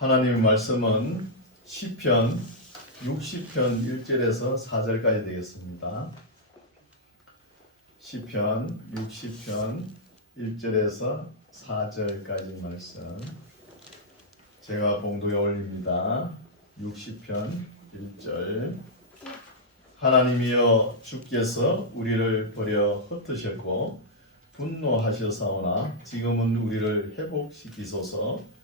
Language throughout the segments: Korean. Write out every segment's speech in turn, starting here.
하나님의 말씀은 시편 60편 1절에서 4절까지 되겠습니다. 시편 60편 1절에서 4절까지 말씀 제가 봉독에 올립니다. 60편 1절 하나님이여 주께서 우리를 버려 흩으셨고 분노하셨사오나 지금은 우리를 회복시키소서.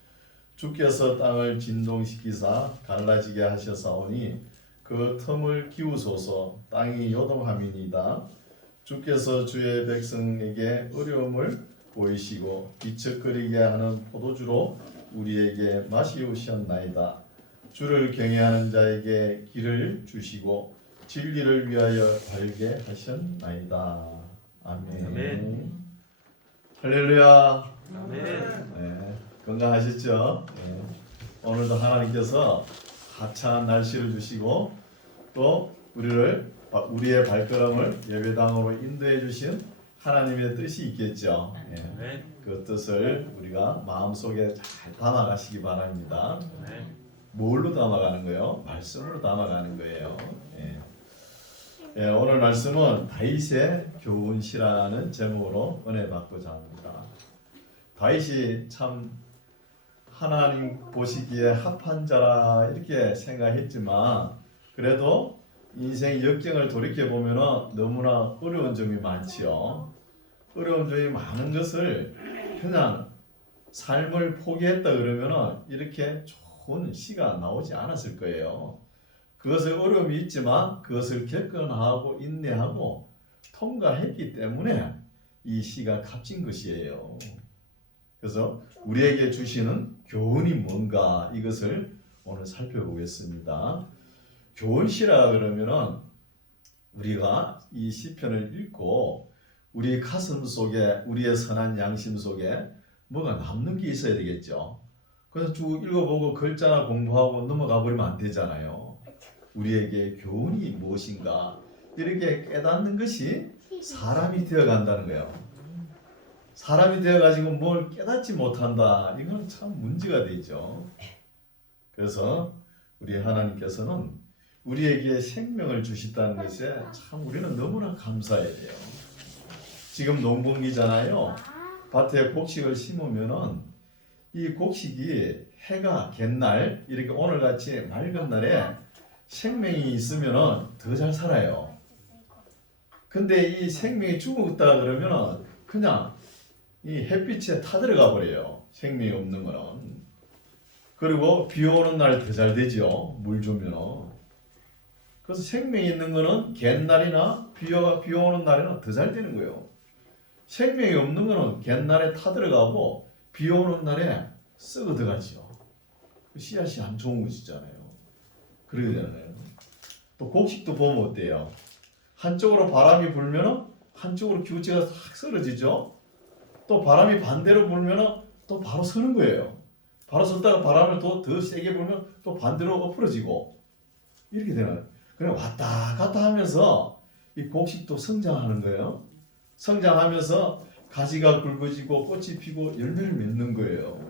주께서 땅을 진동시키사 갈라지게 하셨사오니 그 틈을 기우소서. 땅이 요동함이니이다. 주께서 주의 백성에게 어려움을 보이시고 비척거리게 하는 포도주로 우리에게 마시우셨나이다. 주를 경외하는 자에게 길을 주시고 진리를 위하여 발게 하셨나이다. 아멘. 아멘. 할렐루야. 아멘. 네, 건강하셨죠? 네. 오늘도 하나님께서 화창한 날씨를 주시고 또 우리의 발걸음을 예배당으로 인도해 주신 하나님의 뜻이 있겠죠. 네. 그 뜻을 우리가 마음속에 잘 담아가시기 바랍니다. 뭘로 담아가는 거예요? 말씀으로 담아가는 거예요. 예, 오늘 말씀은 다윗의 교훈시라는 제목으로 은혜 받고자 합니다. 다윗이 참 하나님 보시기에 합한 자라 이렇게 생각했지만 그래도 인생 역경을 돌이켜 보면 너무나 어려운 점이 많지요. 어려운 점이 많은 것을 그냥 삶을 포기했다 그러면 이렇게 좋은 시가 나오지 않았을 거예요. 그것을 어려움이 있지만 그것을 겪어나가고 인내하고 통과했기 때문에 이 시가 값진 것이에요. 그래서 우리에게 주시는 교훈이 뭔가 이것을 오늘 살펴보겠습니다. 교훈시라 그러면은 우리가 이 시편을 읽고 우리 가슴 속에 우리의 선한 양심 속에 뭐가 남는 게 있어야 되겠죠. 그래서 쭉 읽어보고 글자나 공부하고 넘어가 버리면 안 되잖아요. 우리에게 교훈이 무엇인가 이렇게 깨닫는 것이 사람이 되어간다는 거예요. 사람이 되어가지고 뭘 깨닫지 못한다. 이건 참 문제가 되죠. 그래서 우리 하나님께서는 우리에게 생명을 주셨다는 것에 참 우리는 너무나 감사해야 돼요. 지금 농번기잖아요. 밭에 곡식을 심으면은 이 곡식이 해가 갠날 이렇게 오늘같이 맑은 날에 생명이 있으면은 더 잘 살아요. 근데 이 생명이 죽었다 그러면은 그냥 이 햇빛에 타들어가 버려요. 생명이 없는 거는. 그리고 비 오는 날 더 잘 되죠. 물 주면은. 그래서 생명이 있는 거는 갠날이나 비 오는 날에는 더 잘 되는 거예요. 생명이 없는 거는 갠날에 타들어가고 비 오는 날에 썩어 들어가죠. 씨앗이 안 좋은 것이잖아요. 그러잖아요. 또 곡식도 보면 어때요? 한쪽으로 바람이 불면은 한쪽으로 기우치가 싹 쓰러지죠. 또 바람이 반대로 불면은 또 바로 서는 거예요. 바로 섰다가 바람을 더 세게 불면 또 반대로 엎어지고 이렇게 되는 거예요. 그냥 왔다 갔다 하면서 이 곡식도 성장하는 거예요. 성장하면서 가지가 굵어지고 꽃이 피고 열매를 맺는 거예요.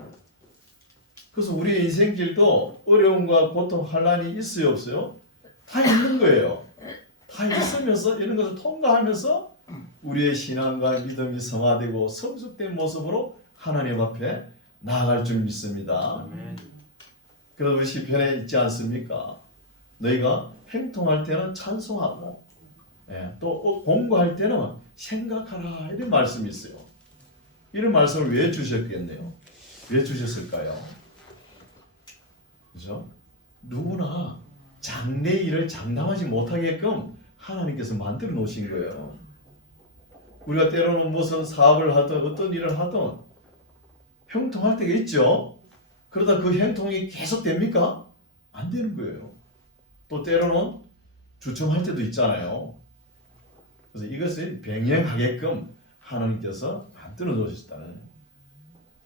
그래서 우리 인생길도 어려움과 고통, 환난이 있어요, 없어요? 다 있는 거예요. 다 있으면서 이런 것을 통과하면서 우리의 신앙과 믿음이 성화되고 성숙된 모습으로 하나님 앞에 나아갈 줄 믿습니다. 그래서 우리 시편에 있지 않습니까? 너희가 행통할 때는 찬송하고 또 공부할 때는 생각하라 이런 말씀이 있어요. 이런 말씀을 왜 주셨겠네요? 왜 주셨을까요? 그죠? 누구나 장래 일을 장담하지 못하게끔 하나님께서 만들어 놓으신 거예요. 우리가 때로는 무슨 사업을 하든 어떤 일을 하든 형통할 때가 있죠. 그러다 그 형통이 계속 됩니까? 안 되는 거예요. 또 때로는 주춤할 때도 있잖아요. 그래서 이것을 병행하게끔 하나님께서 만들어 놓으셨다는 거예요.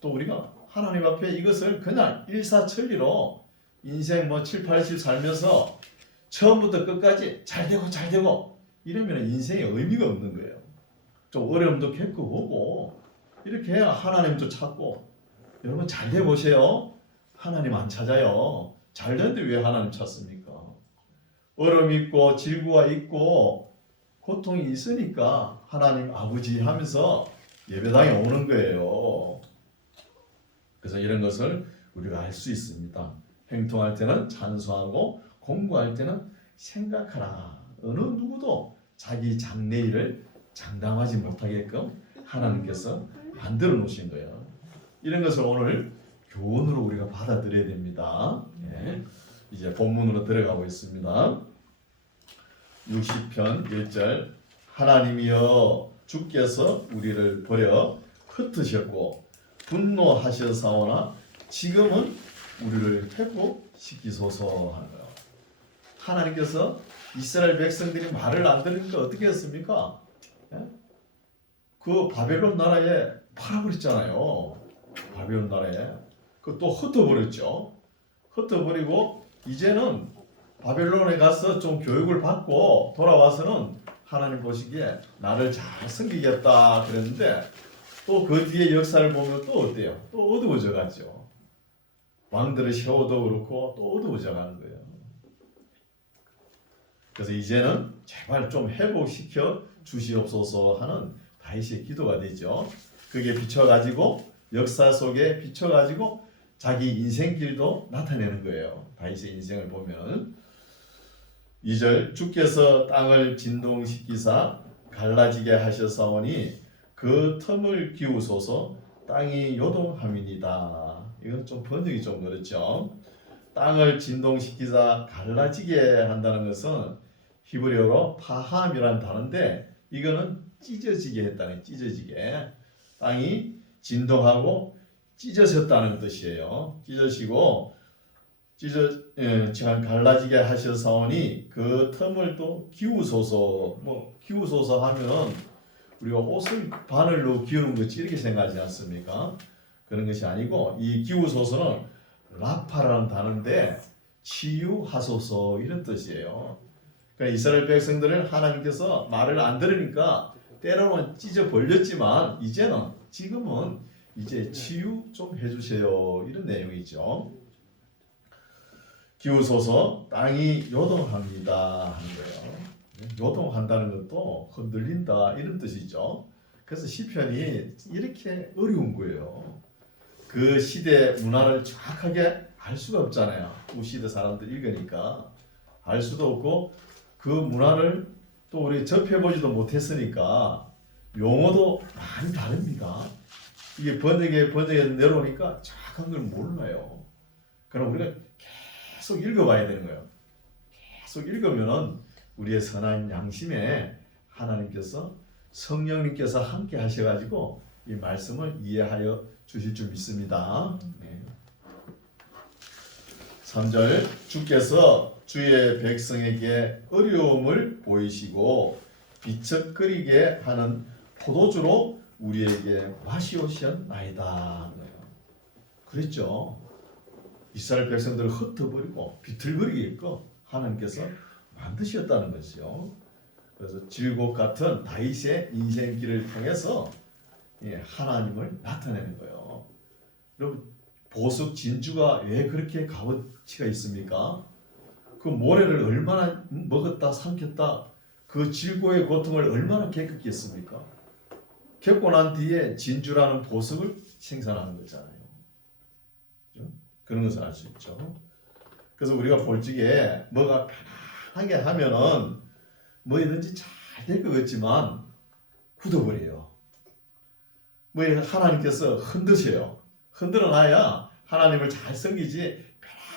또 우리가 하나님 앞에 이것을 그냥 일사천리로 인생 7, 80 살면서 처음부터 끝까지 잘 되고 이러면 인생에 의미가 없는 거예요. 좀 어려움도 겪어보고 이렇게 해야 하나님도 찾고 여러분 잘 돼 보세요. 하나님 안 찾아요. 잘 되는데 왜 하나님 찾습니까? 어려움이 있고 질구가 있고 고통이 있으니까 하나님 아버지 하면서 예배당에 오는 거예요. 그래서 이런 것을 우리가 알 수 있습니다. 행동할 때는 찬송하고 공부할 때는 생각하라. 어느 누구도 자기 장래일을 장담하지 못하게끔 하나님께서 만들어 놓으신 거예요. 이런 것을 오늘 교훈으로 우리가 받아들여야 됩니다. 예. 이제 본문으로 들어가고 있습니다. 60편 1절 하나님이여 주께서 우리를 버려 흩으셨고 분노하셨사오나 지금은 우리를 회복시키소서 하는 거예요. 하나님께서 이스라엘 백성들이 말을 안 들으니까 어떻게 했습니까? 예? 그 바벨론 나라에 팔아버렸잖아요. 바벨론 나라에. 그 또 흩어버렸죠. 흩어버리고 이제는 바벨론에 가서 좀 교육을 받고 돌아와서는 하나님 보시기에 나를 잘 섬기겠다 그랬는데 또 그 뒤에 역사를 보면 또 어때요? 또 어두워져 갔죠. 왕들을 세워도 그렇고 또 어두워져 가는 거예요. 그래서 이제는 제발 좀 회복시켜 주시옵소서 하는 다윗의 기도가 되죠. 그게 비춰가지고 역사 속에 비춰가지고 자기 인생길도 나타내는 거예요. 다윗의 인생을 보면 2절 주께서 땅을 진동시키사 갈라지게 하셨사오니 그 틈을 기우소서 땅이 요동함이니이다. 이건 좀 번역이 좀 그렇죠. 땅을 진동시키사 갈라지게 한다는 것은 히브리어로 파함이라는 단어인데 이거는 찢어지게 했다는 찢어지게 땅이 진동하고 찢어졌다는 뜻이에요. 찢어지고 갈라지게 하셔사오니 그 틈을 또 기우소서. 뭐 기우소서 하면 우리가 옷을 바늘로 기우는 거지 이렇게 생각하지 않습니까? 그런 것이 아니고 이 기우소서는 라파라는 단어인데 치유하소서 이런 뜻이에요. 그러니까 이스라엘 백성들을 하나님께서 말을 안 들으니까 때로는 찢어 벌렸지만 이제는 지금은 이제 치유 좀 해주세요 이런 내용이죠. 기우소서 땅이 요동합니다 하는 거예요. 요동한다는 것도 흔들린다 이런 뜻이죠. 그래서 시편이 이렇게 어려운 거예요. 그 시대 문화를 정확하게 알 수가 없잖아요. 그 시대 사람들 읽으니까 알 수도 없고 그 문화를 또 우리 접해보지도 못했으니까 용어도 많이 다릅니다. 이게 번역에 내려오니까 정확한 걸 몰라요. 그럼 우리가 계속 읽어봐야 되는 거예요. 계속 읽으면은 우리의 선한 양심에 하나님께서 성령님께서 함께 하셔가지고 이 말씀을 이해하여 주실 줄 믿습니다. 네. 3절 주께서 주의 백성에게 어려움을 보이시고 비척거리게 하는 포도주로 우리에게 마시오셨나이다. 그랬죠. 이스라엘 백성들을 흩어버리고 비틀거리게끔 하나님께서 만드셨다는 것이요. 그래서 질곡 같은 다윗의 인생길을 통해서 하나님을 나타내는 거예요. 여러분 보석 진주가 왜 그렇게 값어치가 있습니까? 그 모래를 얼마나 먹었다 삼켰다 그 질고의 고통을 얼마나 겪었겠습니까? 겪고 난 뒤에 진주라는 보석을 생산하는 거잖아요. 그렇죠? 그런 것을 알 수 있죠. 그래서 우리가 볼적에 뭐가 편하게 하면은 뭐든지 잘 될 것 같지만 굳어버려요. 뭐 하나님께서 흔드셔요. 흔들어 놔야 하나님을 잘 섬기지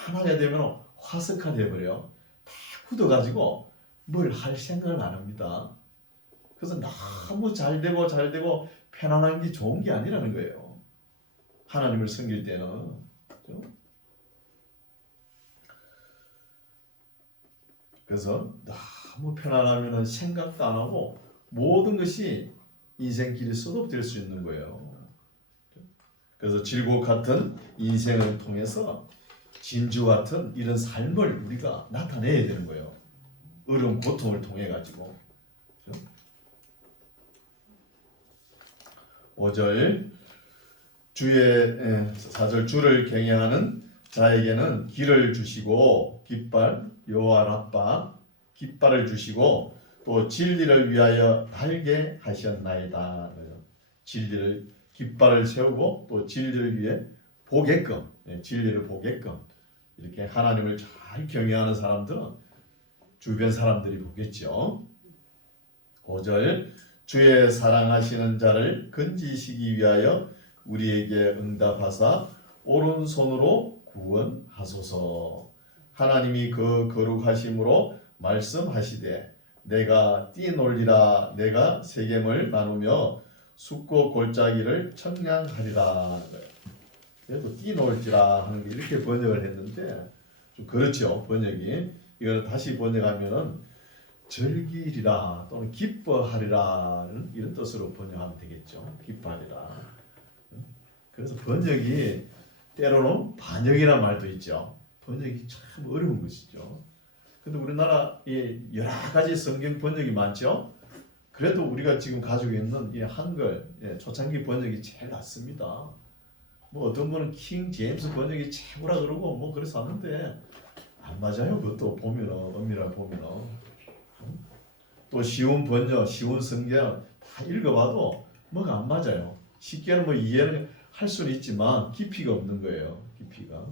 편하게 되면 화석화돼 버려. 다 굳어가지고 뭘 할 생각을 안 합니다. 그래서 너무 잘 되고 편안한 게 좋은 게 아니라는 거예요. 하나님을 섬길 때는. 그렇죠? 그래서 너무 편안하면 생각도 안 하고 모든 것이 인생길이 쏟아될 수 있는 거예요. 그래서 질곡 같은 인생을 통해서 진주 같은 이런 삶을 우리가 나타내야 되는 거예요. 어려운 고통을 통해 가지고. 5절 4절 주를 경외하는 자에게는 길을 주시고 깃발 여호와 라빠 깃발을 주시고 또 진리를 위하여 달게 하셨나이다. 진리를 깃발을 세우고 또 진리를 위해 보게끔 진리를 보게끔 이렇게 하나님을 잘 경외하는 사람들은 주변 사람들이 보겠죠. 5절 주의 사랑하시는 자를 건지시기 위하여 우리에게 응답하사 오른손으로 구원하소서. 하나님이 그 거룩하심으로 말씀하시되 내가 뛰놀리라 내가 세겜을 나누며 숫고 골짜기를 청량하리라. 그래도 뛰놀지라 하는 게 이렇게 번역을 했는데 좀 그렇죠. 번역이 이걸 다시 번역하면은 즐기리라 또는 기뻐하리라는 이런 뜻으로 번역하면 되겠죠. 기뻐하리라. 그래서 번역이 때로는 반역이라는 말도 있죠. 번역이 참 어려운 것이죠. 근데 우리나라에 여러 가지 성경 번역이 많죠. 그래도 우리가 지금 가지고 있는 이 한글 초창기 번역이 제일 낫습니다. 뭐 어떤 분은 킹 제임스 번역이 최고라 그러고 뭐 그래서 하는데 안 맞아요. 그것도 보면은 엄밀하게 보면은 또 쉬운 번역, 쉬운 성경 다 읽어봐도 뭐가 안 맞아요. 쉽게는 뭐 이해는 할 수는 있지만 깊이가 없는 거예요. 깊이가.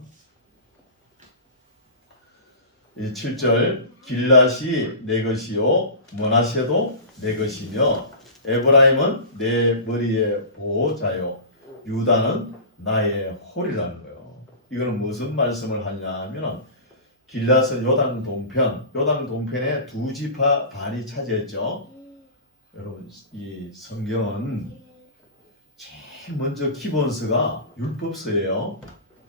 7절 길랏이 내 것이요 므낫세도 내 것이며 에브라임은 내 머리의 보호자요 유다는 나의 홀이라는 거예요. 이거는 무슨 말씀을 하냐면은 길랏은 요단 동편의 두 지파 반이 차지했죠. 여러분 이 성경은 제일 먼저 기본서가 율법서예요.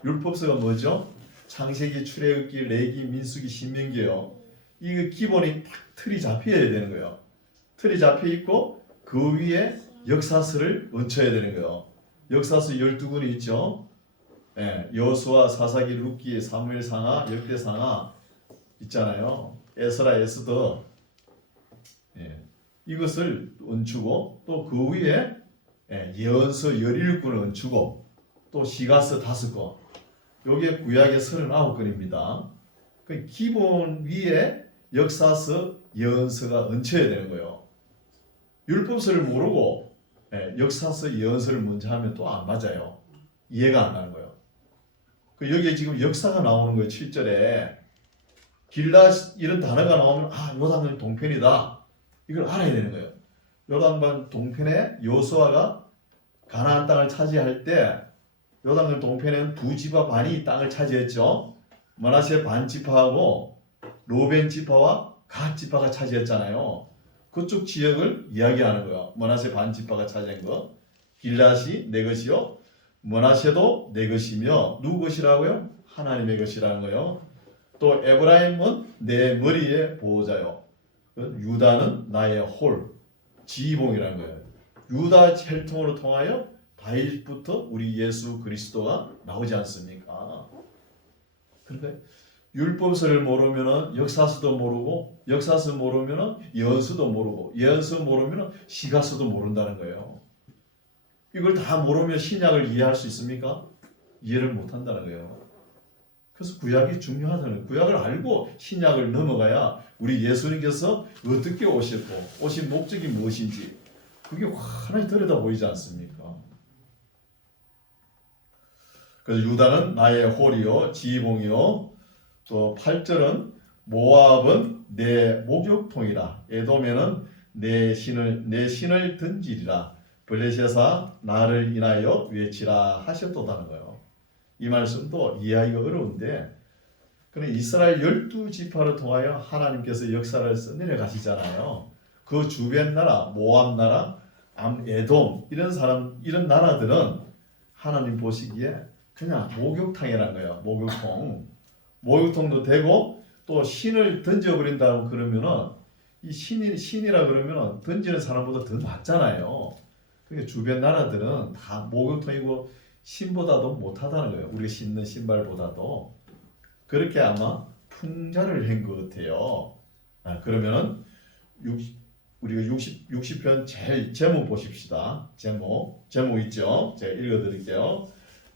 율법서가 뭐죠? 창세기, 출애굽기, 레위기, 민수기, 신명기요. 이 기본이 딱 틀이 잡혀야 되는 거예요. 틀이 잡혀 있고 그 위에 역사서를 얹혀야 되는 거예요. 역사서 12권이 있죠. 여호수아, 사사기, 룻기, 사무엘 상하, 역대 상하 있잖아요. 에스라, 에스더 이것을 얹히고 또 그 위에 예언서 17권을 얹히고 또 시가서 5권 요게 구약의 39권입니다. 그 기본 위에 역사서, 예언서가 얹혀야 되는 거예요. 율법서를 모르고 역사서, 예언서를 먼저 하면 또 안 맞아요. 이해가 안 나는 거예요. 여기에 지금 역사가 나오는 거예요. 7절에 길랏 이런 단어가 나오면 요단강 동편이다. 이걸 알아야 되는 거예요. 요단강 동편에 여호수아가 가나안 땅을 차지할 때 요단강 동편에는 두 지파 반이 땅을 차지했죠. 므낫세 반 지파하고 로벤 지파와 갓 지파가 차지했잖아요. 그쪽 지역을 이야기하는 거예요. 므낫세 반 지파가 차지한 거. 길랏이 내 것이요 므낫세도 내 것이며 누구 것이라고요? 하나님의 것이라는 거예요. 또 에브라임은 내 머리의 보호자요. 유다는 나의 홀, 지휘봉이라는 거예요. 유다 혈통으로 통하여 다윗부터 우리 예수 그리스도가 나오지 않습니까? 그런데 율법서를 모르면은 역사서도 모르고 역사서 모르면은 예언서도 모르고 예언서 모르면은 시가서도 모른다는 거예요. 이걸 다 모르면 신약을 이해할 수 있습니까? 이해를 못 한다는 거예요. 그래서 구약이 중요하다는 거예요. 구약을 알고 신약을 넘어가야 우리 예수님께서 어떻게 오셨고 오신 목적이 무엇인지 그게 환하게 들여다 보이지 않습니까? 그래서 유다는 나의 홀이요 지휘봉이요 또 8절은 모압은 내 목욕통이라 에돔에는 내 신을 던지리라 블레셋아 나를 인하여 외치라 하셨다는 거예요. 이 말씀도 이해하기가 어려운데 그런데 이스라엘 12지파를 통하여 하나님께서 역사를 써내려 가시잖아요. 그 주변 나라 모압 나라 에돔 이런 나라들은 하나님 보시기에 그냥 목욕탕이라는 거예요. 목욕통도 되고 또 신을 던져버린다고 그러면은 이 신이라 그러면은 던지는 사람보다 더 낫잖아요. 그러니까 주변 나라들은 다 목욕통이고 신보다도 못하다는 거예요. 우리가 신는 신발보다도. 그렇게 아마 풍자를 한 것 같아요. 그러면은 우리가 60편 제일 제목 보십시다. 제목 있죠? 제가 읽어드릴게요.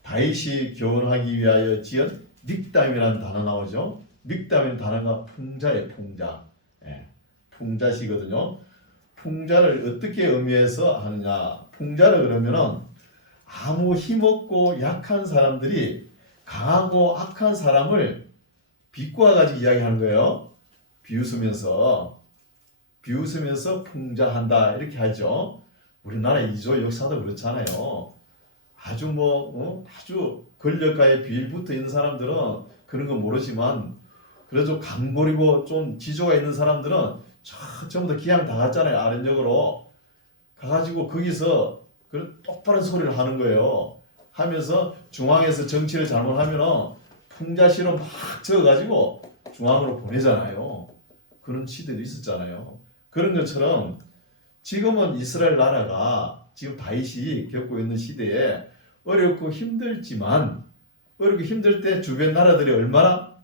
다윗이 교훈하기 위하여 지은 믹담이라는 단어 나오죠. 믹담이라는 단어가 풍자예요. 풍자. 예, 풍자시거든요. 풍자를 어떻게 의미해서 하느냐. 풍자를 그러면은 아무 힘없고 약한 사람들이 강하고 악한 사람을 비꼬아 가지고 이야기하는 거예요. 비웃으면서 풍자한다 이렇게 하죠. 우리나라 이조 역사도 그렇잖아요. 아주 아주 권력가에 빌붙어 있는 사람들은 그런 거 모르지만 그래도 강골이고 좀 지조가 있는 사람들은 전부 다 기양 다 갔잖아요. 아랫역으로 가가지고 거기서 그 똑바른 소리를 하는 거예요. 하면서 중앙에서 정치를 잘못하면은 풍자시로 막 적어가지고 중앙으로 보내잖아요. 그런 시대도 있었잖아요. 그런 것처럼 지금은 이스라엘 나라가 지금 다윗이 겪고 있는 시대에 어렵고 힘들지만 어렵고 힘들 때 주변 나라들이 얼마나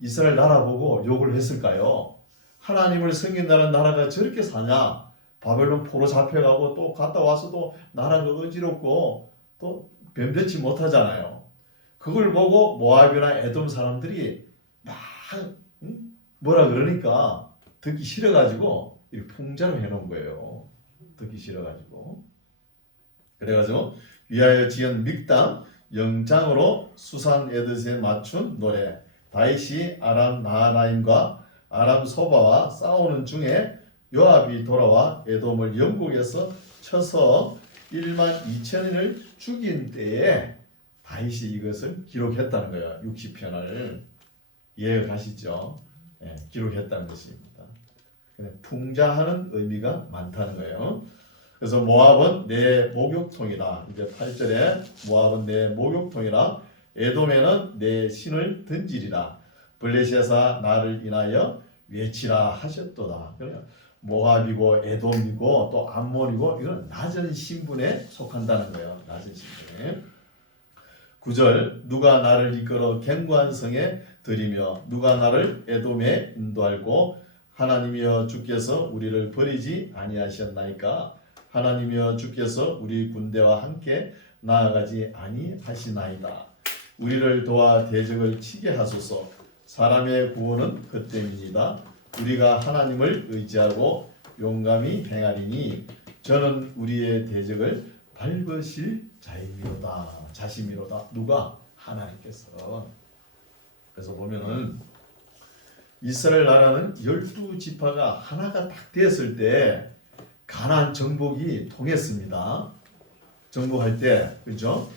이스라엘 나라 보고 욕을 했을까요? 하나님을 섬긴다는 나라가 저렇게 사냐? 바벨론 포로 잡혀가고 또 갔다 와서도 나라가 어지럽고 또 변변치 못하잖아요. 그걸 보고 모압이나 에돔 사람들이 막 뭐라 그러니까 듣기 싫어가지고 이렇게 풍자로 해놓은 거예요. 듣기 싫어가지고. 그래가지고 위하여 지은 믹담 영장으로 수산 에드스에 맞춘 노래. 다윗이 아람 나하라임과 아람 소바와 싸우는 중에 요압이 돌아와 에돔을 영국에서 쳐서 1만 2천인을 죽인 때에 다윗이 이것을 기록했다는 거예요. 60편을 이해가 가시죠? 네, 기록했다는 것입니다. 풍자하는 의미가 많다는 거예요. 그래서 모압은 내 목욕통이라. 이제 8절에 모압은 내 목욕통이라. 에돔에는 내 신을 던지리라. 블레셋아 나를 인하여 외치라 하셨도다. 그러니까 모압이고 에돔이고 또 암몬이고 이건 낮은 신분에 속한다는 거예요. 낮은 신분에. 9절 누가 나를 이끌어 견고한 성에 들이며 누가 나를 에돔에 인도할고 하나님이여 주께서 우리를 버리지 아니하셨나이까. 하나님이여 주께서 우리 군대와 함께 나아가지 아니하시나이다. 우리를 도와 대적을 치게 하소서. 사람의 구원은 그때입니다. 우리가 하나님을 의지하고 용감히 행하리니 저는 우리의 대적을 밟으실 자심이로다. 누가? 하나님께서. 그래서 보면은 이스라엘 나라는 12지파가 하나가 딱 됐을 때 가나안 정복이 통했습니다. 정복할 때 그죠?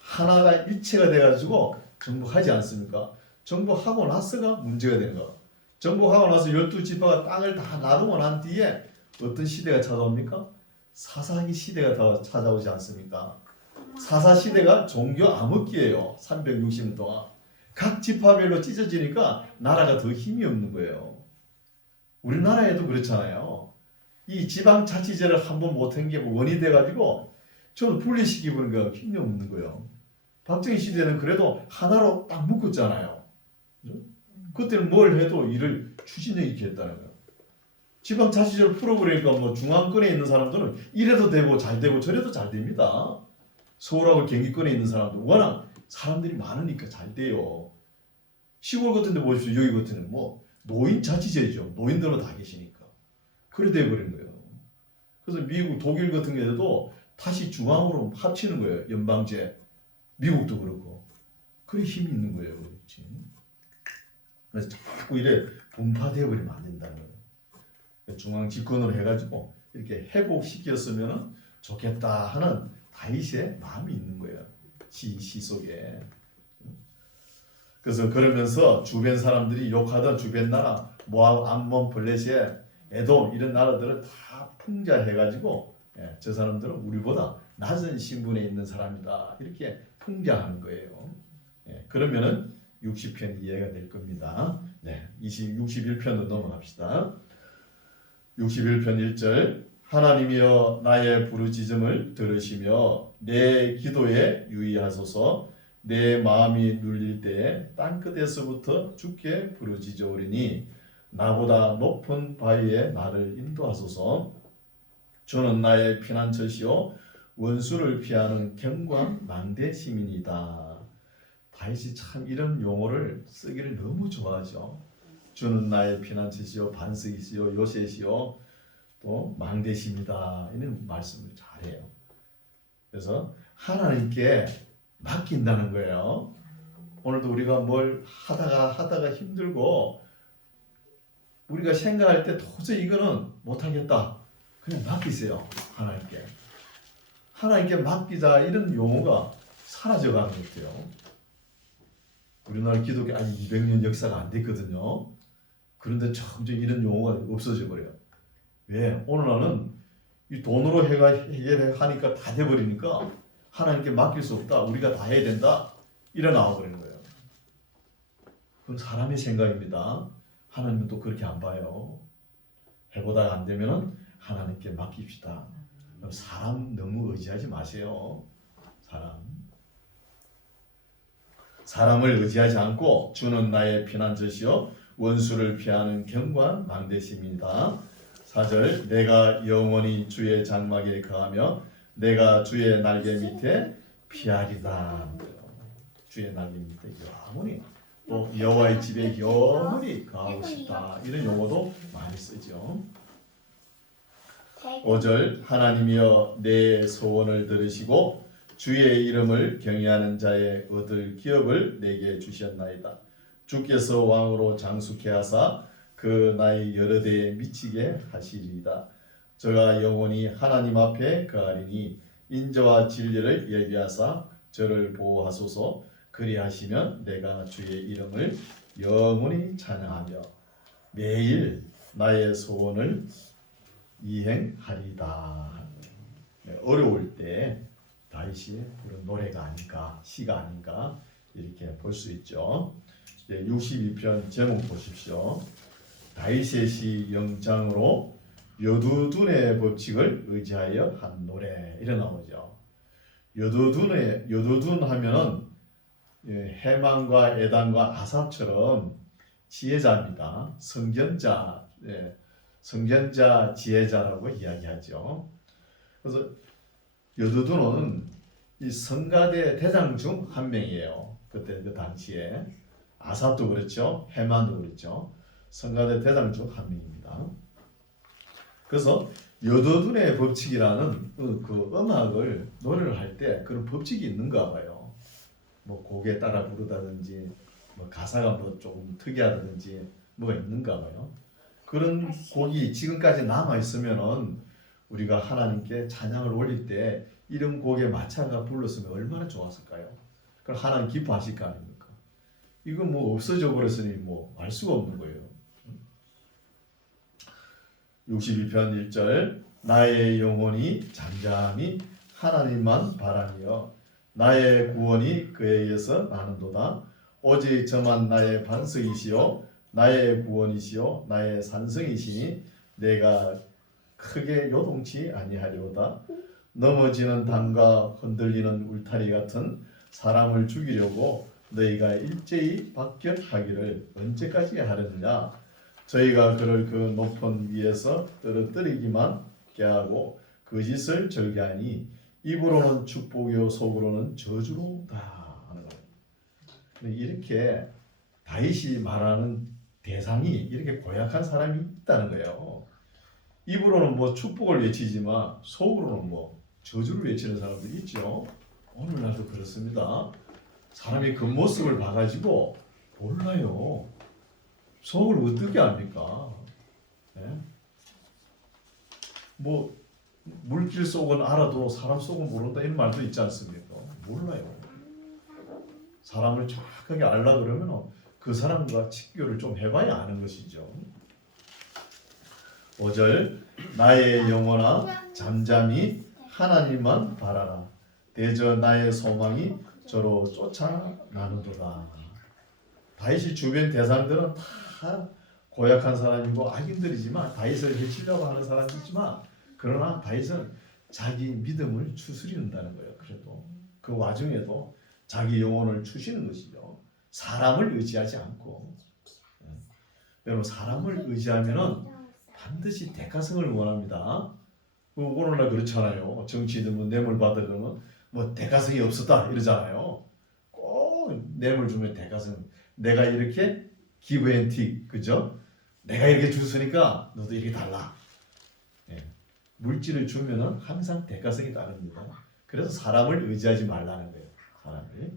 하나가 일체가 돼가지고 정복하지 않습니까? 정복하고 나서가 문제가 되는 거. 정복하고 나서 12지파가 땅을 다 나누고 난 뒤에 어떤 시대가 찾아옵니까? 사사기 시대가 더 찾아오지 않습니까? 사사 시대가 종교 암흑기예요. 360년 동안. 각 지파별로 찢어지니까 나라가 더 힘이 없는 거예요. 우리나라에도 그렇잖아요. 이 지방자치제를 한번 못한 게 원이 돼가지고 저는 분리시키는 거 힘이 없는 거예요. 박정희 시대는 그래도 하나로 딱 묶었잖아요. 그때는 뭘 해도 일을 추진력 있게 했다는 거예요. 지방자치제를 풀어버리니까 뭐 중앙권에 있는 사람들은 이래도 되고 잘 되고 저래도 잘 됩니다. 서울하고 경기권에 있는 사람들 워낙 사람들이 많으니까 잘 돼요. 시골 같은 데 보십시오. 여기 같은 데는 뭐 노인자치제죠. 노인들은 다 계시니까. 그래 돼버린 거예요. 그래서 미국, 독일 같은 경우에도 다시 중앙으로 합치는 거예요. 연방제. 미국도 그렇고. 그래 힘이 있는 거예요. 그렇지. 그래서 자꾸 이래 분파되어 버리면 안 된다는 거예요. 중앙 집권으로 해가지고 이렇게 회복시켰으면 좋겠다 하는 다윗의 마음이 있는 거예요. 시 속에. 그래서 그러면서 주변 사람들이 욕하던 주변 나라 모압, 암몬, 블레셋, 에돔 이런 나라들을 다 풍자해가지고 저 사람들은 우리보다 낮은 신분에 있는 사람이다 이렇게 풍자하는 거예요. 그러면은 60편 이해가 될 겁니다. 61편으로 넘어갑시다. 61편 1절 하나님이여 나의 부르짖음을 들으시며 내 기도에 유의하소서. 내 마음이 눌릴 때에 땅끝에서부터 주께 부르짖어오리니 나보다 높은 바위에 나를 인도하소서. 저는 나의 피난처시요 원수를 피하는 견고한 망대 시민이다. 다윗이 참 이런 용어를 쓰기를 너무 좋아하죠. 주는 나의 피난처시요 반석이시요 요새시요 또 망대십니다. 이런 말씀을 잘해요. 그래서 하나님께 맡긴다는 거예요. 오늘도 우리가 뭘 하다가 힘들고 우리가 생각할 때 도저히 이거는 못하겠다. 그냥 맡기세요. 하나님께. 하나님께 맡기자 이런 용어가 사라져가는 것 같아요. 우리나라 기독교 200년 역사가 안 됐거든요. 그런데 점점 이런 용어가 없어져 버려요. 왜? 오늘날은 이 돈으로 해결하니까 다 돼버리니까 하나님께 맡길 수 없다. 우리가 다 해야 된다. 이래 나와버리는 거예요. 그건 사람의 생각입니다. 하나님은 또 그렇게 안 봐요. 해보다가 안 되면은 하나님께 맡깁시다. 사람 너무 의지하지 마세요. 사람을 의지하지 않고 주는 나의 피난처시요 원수를 피하는 견고한 망대심이다. 4절 내가 영원히 주의 장막에 거하며 내가 주의 날개 밑에 피하리다. 주의 날개 밑에 영원히 또 여호와의 집에 영원히 거하고 싶다. 이런 용어도 많이 쓰죠. 5절 하나님이여 내 소원을 들으시고 주의 이름을 경외하는 자의 얻을 기업을 내게 주셨나이다. 주께서 왕으로 장수케 하사 그 나이 여러 대에 미치게 하시리이다. 저가 영원히 하나님 앞에 거하리니 인자와 진리를 예비하사 저를 보호하소서. 그리하시면 내가 주의 이름을 영원히 찬양하며 매일 나의 소원을 이행하리다. 어려울 때 다윗이 부른 노래가 아닌가, 시가 아닌가 이렇게 볼 수 있죠. 62편 제목 보십시오. 다윗의 시 영장으로 여두둔의 법칙을 의지하여 한 노래 이래 나오죠. 여두둔 하면은 해만과 에단과 아삽처럼 지혜자입니다. 성견자 지혜자라고 이야기하죠. 그래서 여두둔은 이 성가대 대장 중 한 명이에요. 그때 그 당시에 아삽도 그렇죠. 해만도 그렇죠. 성가대 대장 중 한 명입니다. 그래서 여두둔의 법칙이라는 그 음악을 노래를 할 때 그런 법칙이 있는가 봐요. 뭐 곡에 따라 부르다든지 뭐 가사가 뭐 조금 특이하다든지 뭐가 있는가 봐요. 그런 곡이 지금까지 남아 있으면은 우리가 하나님께 찬양을 올릴 때 이런 곡에 맞춰가 불렀으면 얼마나 좋았을까요? 그럼 하나님 기뻐하실 거 아닙니까? 이거 뭐 없어져 버렸으니 뭐 알 수가 없는 거예요. 62편 1절 나의 영혼이 잠잠히 하나님만 바라며 나의 구원이 그에게서 나는도다. 오직 저만 나의 반석이시요 나의 구원이시요 나의 산성이시니 내가 크게 요동치 아니하리로다. 넘어지는 담과 흔들리는 울타리 같은 사람을 죽이려고 너희가 일제히 박격하기를 언제까지 하려느냐. 저희가 그를 그 높은 위에서 떨어뜨리기만 깨하고 그 짓을 절개하니 입으로는 축복이요 속으로는 저주로다 하는 거예요. 이렇게 다윗이 말하는 대상이 이렇게 고약한 사람이 있다는 거예요. 입으로는 뭐 축복을 외치지만 속으로는 뭐 저주를 외치는 사람들이 있죠. 오늘날도 그렇습니다. 사람이 그 모습을 봐가지고 몰라요. 속을 어떻게 압니까? 네? 뭐 물길 속은 알아도 사람 속은 모른다 이런 말도 있지 않습니까? 몰라요. 사람을 정확하게 알라 그러면 그 사람과 직교를 좀 해봐야 아는 것이죠. 5절 나의 영혼아 잠잠히 하나님만 바라라. 대저 나의 소망이 저로 쫓아나는도다. 다윗이 주변 대상들은 다 고약한 사람이고 악인들이지만 다윗을 해치려고 하는 사람이지만 그러나 다윗은 자기 믿음을 추스린다는 거예요. 그래도 그 와중에도 자기 영혼을 추시는 것이죠. 사람을 의지하지 않고. 여러분 사람을 의지하면은 반드시 대가성을 원합니다. 오늘날 그렇잖아요. 정치인들 뭐 뇌물 받으면 뭐 대가성이 없었다 이러잖아요. 꼭 뇌물 주면 대가성. 내가 이렇게 give and take, 그죠? 내가 이렇게 줬으니까 너도 이렇게 달라. 예. 물질을 주면은 항상 대가성이 따릅니다. 그래서 사람을 의지하지 말라는 거예요. 사람을.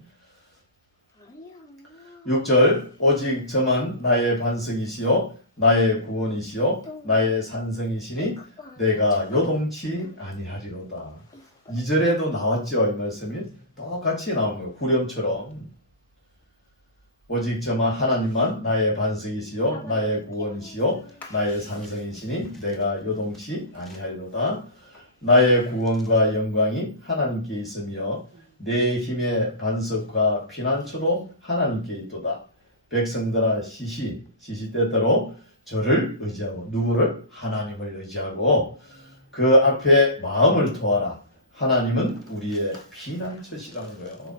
6절 오직 저만 나의 반석이시요 나의 구원이시요 나의 산성이시니 내가 요동치 아니하리로다. 2절에도 나왔죠. 이 말씀이 똑같이 나오는 거예요. 후렴처럼. 오직 저만 하나님만 나의 반석이시요 나의 구원이시요 나의 산성이시니 내가 요동치 아니하리로다. 나의 구원과 영광이 하나님께 있으며 내 힘의 반석과 피난처도 하나님께 있도다. 백성들아 시시때때로 저를 의지하고, 누구를? 하나님을 의지하고 그 앞에 마음을 토하라. 하나님은 우리의 피난처시라는 거예요.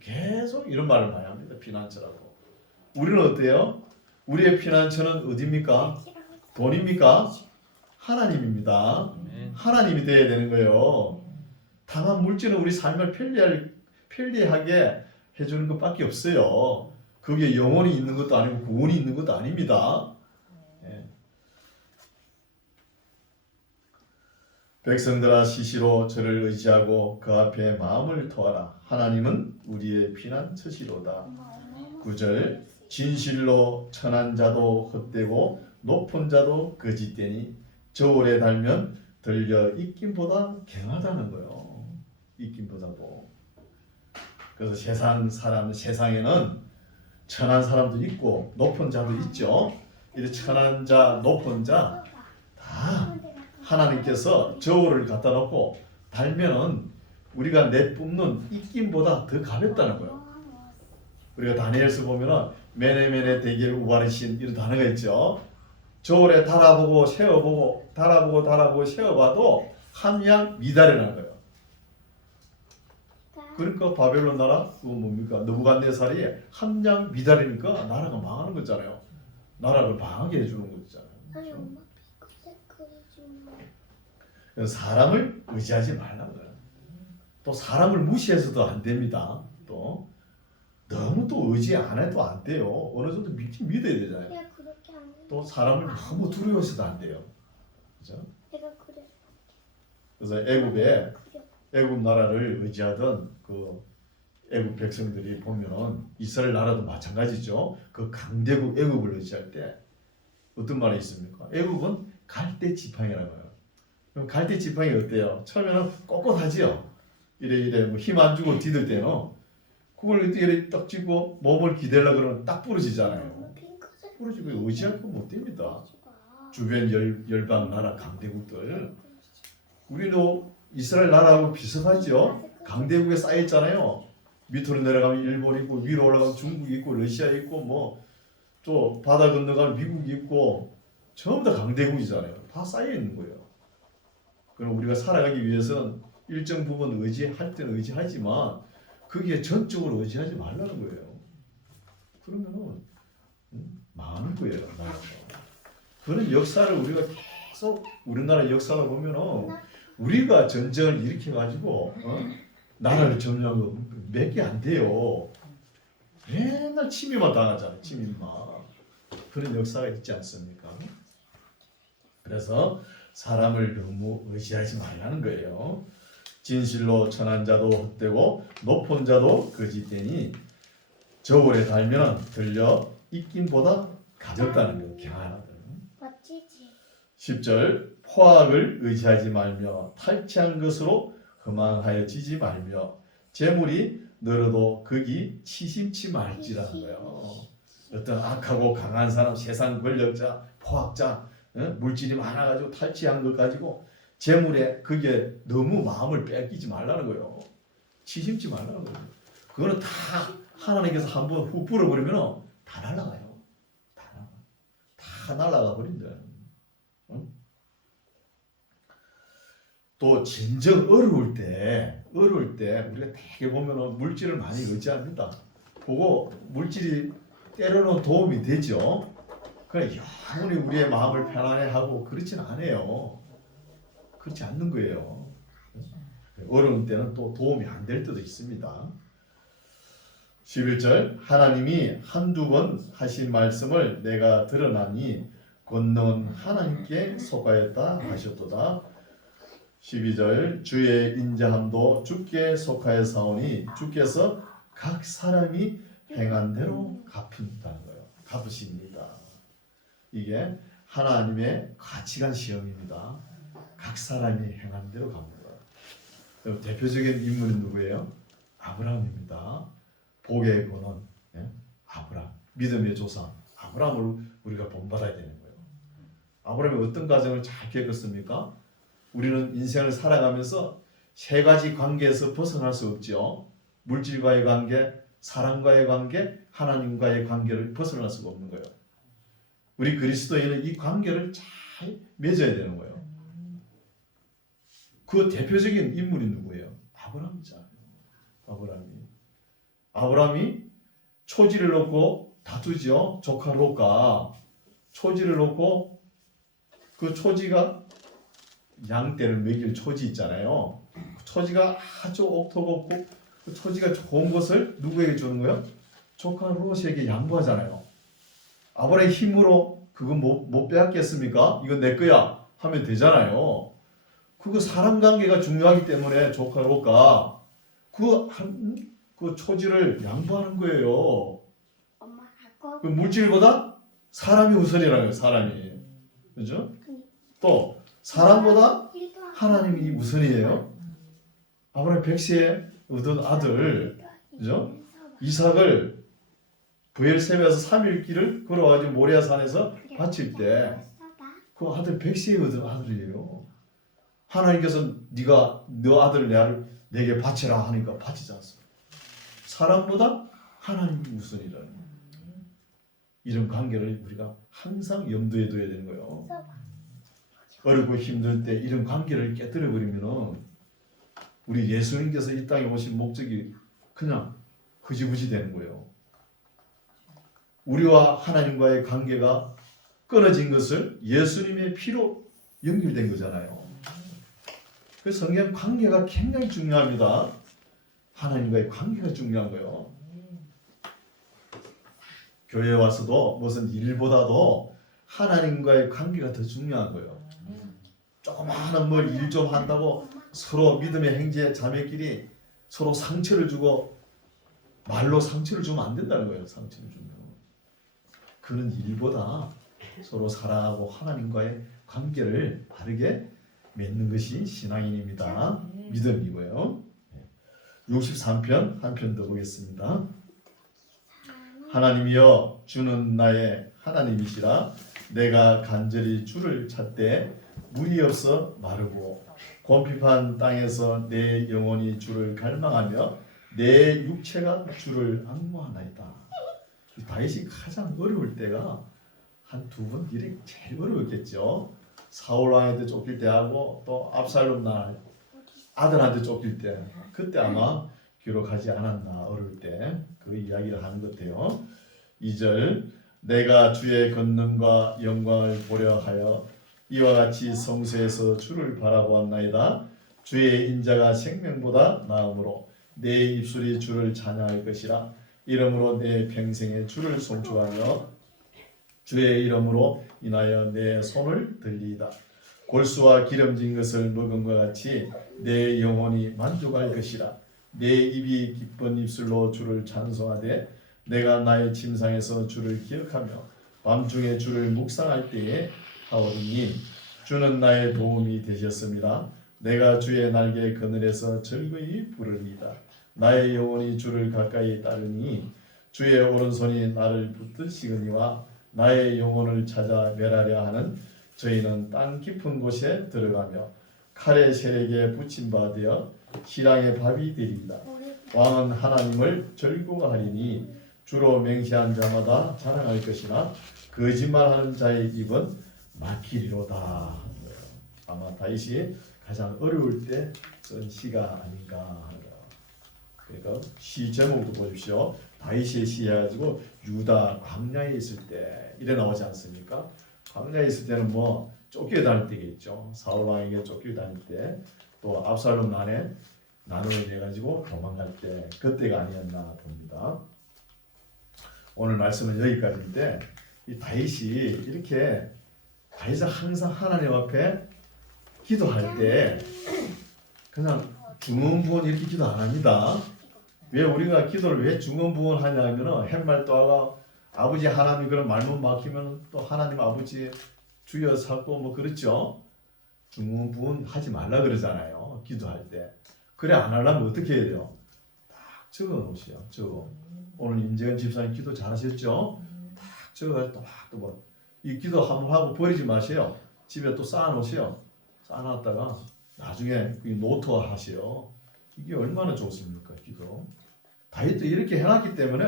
계속 이런 말을 많이 합니다. 피난처라고. 우리는 어때요? 우리의 피난처는 어디입니까? 돈입니까? 하나님입니다. 하나님이 되어야 되는 거예요. 다만 물질은 우리 삶을 편리하게 해주는 것밖에 없어요. 그게 영혼이 있는 것도 아니고 구원이 있는 것도 아닙니다. 예. 백성들아 시시로 저를 의지하고 그 앞에 마음을 토하라. 하나님은 우리의 피난처시로다. 9절 진실로 천한 자도 헛되고 높은 자도 거짓되니 저울에 달면 들려 익김보다 갱하다는 거예요. 익김보다도. 그래서 세상에는 천한 사람도 있고 높은 자도 있죠. 이 천한 자, 높은 자 다 하나님께서 저울을 갖다 놓고 달면은 우리가 내뿜는 익김보다 더 가볍다는 거예요. 우리가 다니엘서 보면은 메네메네 데겔 우바르신 이런 단어가 있죠. 저울에 달아보고 세어보고 달아보고 세어봐도 함량 미달이라는 거예요. 그러니까 바벨론 나라 그거 뭡니까? 느부갓네살이 함량 미달이니까 나라가 망하는 거잖아요. 나라를 망하게 해주는 거잖아요. 그래서 사람을 의지하지 말라는 거예요. 또 사람을 무시해서도 안 됩니다. 또 너무 또 의지 안 해도 안 돼요. 어느 정도 믿어야 되잖아요. 또 사람을 너무 두려워해서도 안 돼요. 그죠? 그래서 애굽 나라를 의지하던 그 애굽 백성들이 보면은 이스라엘 나라도 마찬가지죠. 그 강대국 애굽을 의지할 때 어떤 말이 있습니까? 애굽은 갈대 지팡이라고 해요. 그럼 갈대 지팡이 어때요? 처음에는 꼿꼿하지요. 이래 뭐 힘 안 주고 디딜 때는 그걸 이렇게 딱 쥐고 몸을 기대려고 그러면 딱 부러지잖아요. 부러지고 의지할 건 못 됩니다. 주변 열방 나라 강대국들. 우리도 이스라엘 나라하고 비슷하죠. 강대국에 쌓여 있잖아요. 밑으로 내려가면 일본 있고 위로 올라가면 중국 있고 러시아 있고 뭐 또 바다 건너가면 미국 있고 전부 다 강대국이잖아요. 다 쌓여 있는 거예요. 그럼 우리가 살아가기 위해서는 일정 부분 의지할 때는 의지하지만 거기에 전적으로 의지하지 말라는 거예요. 그러면은 망하는 거예요. 나라가. 그런 역사를 우리가 계속 우리나라 역사를 보면은 우리가 전쟁을 일으켜 가지고 나라를 점령한 거 몇 개 안 돼요. 맨날 침입만 당하잖아요. 침입만. 그런 역사가 있지 않습니까? 그래서 사람을 너무 의지하지 말라는 거예요. 진실로 천한 자도 헛되고 높은 자도 거짓되니 저울에 달면 들려 익김보다 가볍다는 거예요. 갱하다는. 10절 포악을 의지하지 말며 탈취한 것으로 허망하여지지 말며 재물이 늘어도 거기 치심치 말지라는 거예요. 어떤 악하고 강한 사람, 세상 권력자, 포악자, 물질이 많아가지고 탈취한 것 가지고 재물에 그게 너무 마음을 뺏기지 말라는 거예요. 치심치 말라는 거예요. 그거는 다 하나님께서 한번 훅 불어버리면 다 날아가요. 다 날아가 버린다. 또 진정 어려울 때 우리가 되게 보면은 물질을 많이 의지합니다. 그거 물질이 때로는 도움이 되죠. 그래 영원히 우리의 마음을 편안해하고 그렇지는 않아요. 그렇지 않는 거예요. 어려운 때는 또 도움이 안 될 때도 있습니다. 11절 하나님이 한두 번 하신 말씀을 내가 드러나니 권능은 하나님께 속하였다 하셨도다. 12절 주의 인자함도 주께 속하였사오니 주께서 각 사람이 행한 대로 갚은다는 거예요. 갚으십니다. 이게 하나님의 가치관 시험입니다. 각 사람이 행한 대로 갚는다. 대표적인 인물은 누구예요? 아브라함입니다. 복의 근원, 아브라함, 믿음의 조상 아브라함을 우리가 본받아야 되는 거예요. 아브라함이 어떤 과정을 잘 겪었습니까? 우리는 인생을 살아가면서 세 가지 관계에서 벗어날 수 없죠. 물질과의 관계, 사람과의 관계, 하나님과의 관계를 벗어날 수가 없는 거예요. 우리 그리스도인은 이 관계를 잘 맺어야 되는 거예요. 그 대표적인 인물이 누구예요? 아브라함이잖아요. 아브라함이 초지를 놓고 다투죠. 조카 롯과 초지를 놓고 그 초지가 양떼를 먹일 초지 있잖아요. 그 초지가 아주 옥토높고 그 초지가 좋은 것을 누구에게 주는 거예요? 조카 롯에게 양보하잖아요. 아브라함의 힘으로 그거 못 빼앗겠습니까? 이건 내 거야 하면 되잖아요. 그거 사람 관계가 중요하기 때문에 조카 롯과 그 초지를 양보하는 거예요. 그 물질보다 사람이 우선이라는 거예요. 사람이. 그죠? 또 사람보다 하나님이 우선이에요. 아브라함 100세에 얻은 아들, 그죠? 이삭을 브엘세바에서 3일 길을 걸어가지고 모리아산에서 바칠 때 그 아들 100세에 얻은 아들이에요. 하나님께서 네가 너 아들 내게 바치라 하니까 바치지 않습니다. 사람보다 하나님이 우선이라는 거예요. 이런 관계를 우리가 항상 염두에 둬야 되는 거예요. 어렵고 힘들 때 이런 관계를 깨뜨려 버리면은 우리 예수님께서 이 땅에 오신 목적이 그냥 흐지부지 되는 거예요. 우리와 하나님과의 관계가 끊어진 것을 예수님의 피로 연결된 거잖아요. 그래서 성경 관계가 굉장히 중요합니다. 하나님과의 관계가 중요한 거예요. 교회에 와서도 무슨 일보다도 하나님과의 관계가 더 중요한 거예요. 조그마한 뭘 일 좀 한다고 서로 믿음의 형제 자매끼리 서로 상처를 주고 말로 상처를 주면 안 된다는 거예요. 상처를 주면 그런 일보다 서로 사랑하고 하나님과의 관계를 바르게 맺는 것이 신앙인입니다. 믿음이고요. 63편 한 편 더 보겠습니다. 하나님이여 주는 나의 하나님이시라. 내가 간절히 주를 찾되 물이 없어 마르고 곤핍한 땅에서 내 영혼이 주를 갈망하며 내 육체가 주를 앙모하나이다. 다윗이 가장 어려울 때가 한 두 번 일이 제일 어려웠겠죠. 사울 왕한테 쫓길 때 하고 또 압살롬 날 아들한테 쫓길 때 그때 아마 기록하지 않았나 어려울 때 그 이야기를 하는 것 같아요. 2절 내가 주의 권능과 영광을 보려 하여 이와 같이 성소에서 주를 바라보았나이다. 주의 인자가 생명보다 나음으로 내 입술이 주를 찬양할 것이라. 이러므로 내 평생에 주를 송축하며 주의 이름으로 인하여 내 손을 들리이다. 골수와 기름진 것을 먹은 것 같이 내 영혼이 만족할 것이라. 내 입이 기쁜 입술로 주를 찬송하되 내가 나의 침상에서 주를 기억하며 밤중에 주를 묵상할 때에 하오리니 주는 나의 도움이 되셨습니다. 내가 주의 날개 그늘에서 즐거이 부르리이다. 나의 영혼이 주를 가까이 따르니 주의 오른손이 나를 붙드시거니와 나의 영혼을 찾아 멸하려 하는 저희는 땅 깊은 곳에 들어가며 칼의 세력에 붙임 바 되어 실랑의 밥이 되리이다. 왕은 하나님을 즐거워하리니 주로 맹세한 자마다 자랑할 것이나 거짓말하는 자의 입은 막히리로다. 아마 다윗이 가장 어려울 때 쓴 시가 아닌가. 그러니까 시 제목도 보십시오. 다윗의 시 해가지고 유다 광야에 있을 때 이래 나오지 않습니까? 광야에 있을 때는 뭐 쫓겨다닐 때겠죠. 사울 왕에게 쫓겨다닐 때, 또 압살롬 난에 난을 내가지고 도망갈 때 그때가 아니었나 봅니다. 오늘 말씀은 여기까지인데 이 다윗이 이렇게 다윗은 항상 하나님 앞에 기도할 때 그냥 중언부언 이렇게 기도 안 합니다. 왜 우리가 기도를 왜 중언부언 하냐면은 햇말도 하고 아버지 하나님 그런 말만 막히면 또 하나님 아버지 주여 삼고 뭐 그렇죠. 중언부언 하지 말라 그러잖아요. 기도할 때. 그래 안 하려면 어떻게 해야 돼요? 딱 적어 놓으시오. 적어. 오늘 임재현 집사님 기도 잘하셨죠? 딱 적어가지고 또이 기도 한번 하고 버리지 마세요. 집에 또 쌓아 놓으세요. 쌓아 놨다가 나중에 노트화 하세요. 이게 얼마나 좋습니까? 기도. 다윗도 이렇게 해놨기 때문에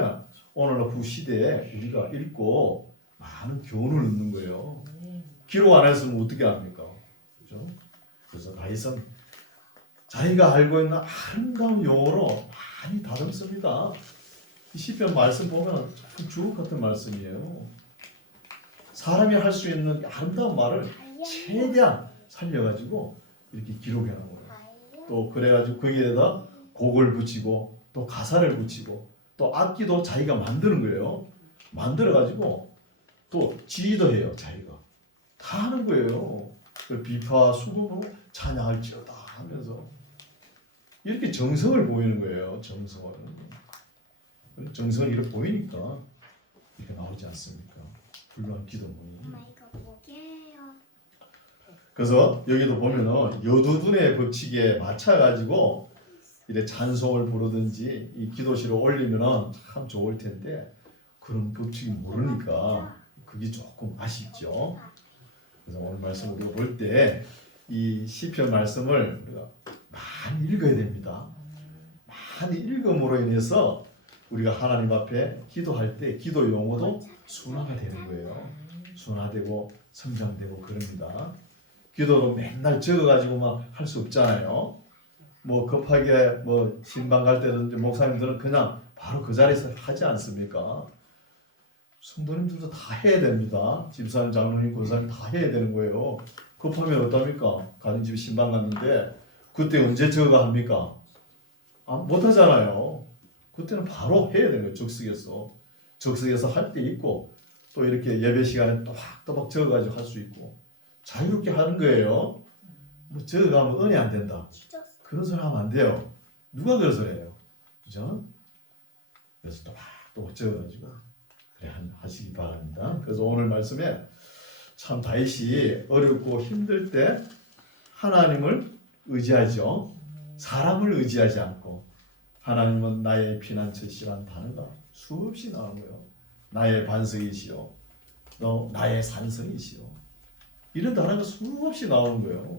오늘날 후시대에 우리가 읽고 많은 교훈을 얻는 거예요. 기록 안 했으면 어떻게 합니까? 그렇죠? 그래서 다윗은 자기가 알고 있는 아름다운 용어로 많이 다듬습니다. 이 시편 말씀 보면 참 주옥 같은 말씀이에요. 사람이 할 수 있는 아름다운 말을 최대한 살려가지고 이렇게 기록해 놓은 거예요. 또 그래가지고 거기에다 곡을 붙이고 또 가사를 붙이고 또 악기도 자기가 만드는 거예요. 만들어가지고 또 지휘도 해요. 자기가 다 하는 거예요. 비파 수금으로 찬양할지어다 하면서 이렇게 정성을 보이는 거예요. 정성을 이렇게 보이니까 이렇게 나오지 않습니까? 훌륭한 기도문이. 그래서 여기도 보면은 여두둔의 법칙에 맞춰가지고 이래 찬송을 부르든지 이 기도시로 올리면은 참 좋을 텐데 그런 법칙이 모르니까 그게 조금 아쉽죠. 그래서 오늘 말씀 우리가 볼 때 이 시편 말씀을 우리가 많이 읽어야 됩니다. 많이 읽음으로 인해서 우리가 하나님 앞에 기도할 때 기도 용어도 순화가 되는 거예요. 순화되고 성장되고 그럽니다. 기도로 맨날 적어가지고 막 할 수 없잖아요. 뭐 급하게 뭐 신방 갈 때든지 목사님들은 그냥 바로 그 자리에서 하지 않습니까? 성도님들도 다 해야 됩니다. 집사님, 장로님, 권사님 다 해야 되는 거예요. 급하면 어떡합니까? 가는 집에 신방 갔는데 그때 언제 적어가 합니까? 못 하잖아요. 그때는 바로 해야 되는 거예요. 적석에서 할 때 있고 또 이렇게 예배 시간에 또박또박 적어가지고 할 수 있고 자유롭게 하는 거예요. 뭐 적어가면 은혜 안 된다. 그런 소리 하면 안 돼요. 누가 그런 소리 해요? 그죠? 그래서 또박또박 적어가지고 그래 하시기 바랍니다. 그래서 오늘 말씀에 참 다윗이 어렵고 힘들 때 하나님을 의지하죠. 사람을 의지하지 않고 하나님은 나의 피난처시라는 단어가 수없이 나오고요. 나의 반석이시오. 또 나의 산성이시오. 이런 단어가 수없이 나오는 거예요.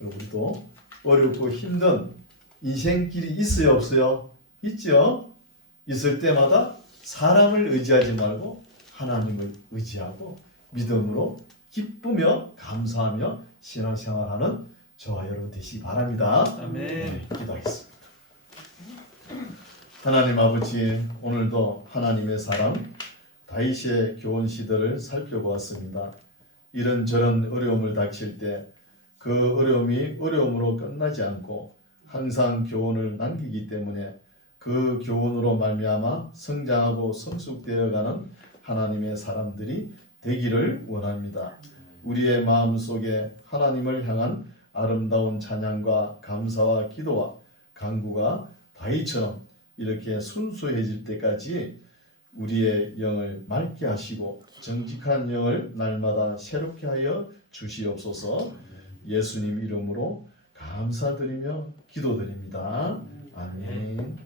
우리도 어렵고 힘든 인생길이 있어요, 없어요? 있죠. 있을 때마다 사람을 의지하지 말고 하나님을 의지하고 믿음으로 기쁘며 감사하며 신앙생활하는 저와 여러분 되시기 바랍니다. 아멘. 네, 기도하겠습니다. 하나님 아버지, 오늘도 하나님의 사람 다윗의 교훈 시대를 살펴보았습니다. 이런저런 어려움을 닥칠 때 그 어려움이 어려움으로 끝나지 않고 항상 교훈을 남기기 때문에 그 교훈으로 말미암아 성장하고 성숙되어가는 하나님의 사람들이 되기를 원합니다. 우리의 마음속에 하나님을 향한 아름다운 찬양과 감사와 기도와 간구가 다윗처럼 이렇게 순수해질 때까지 우리의 영을 맑게 하시고 정직한 영을 날마다 새롭게 하여 주시옵소서. 예수님 이름으로 감사드리며 기도드립니다. 아멘.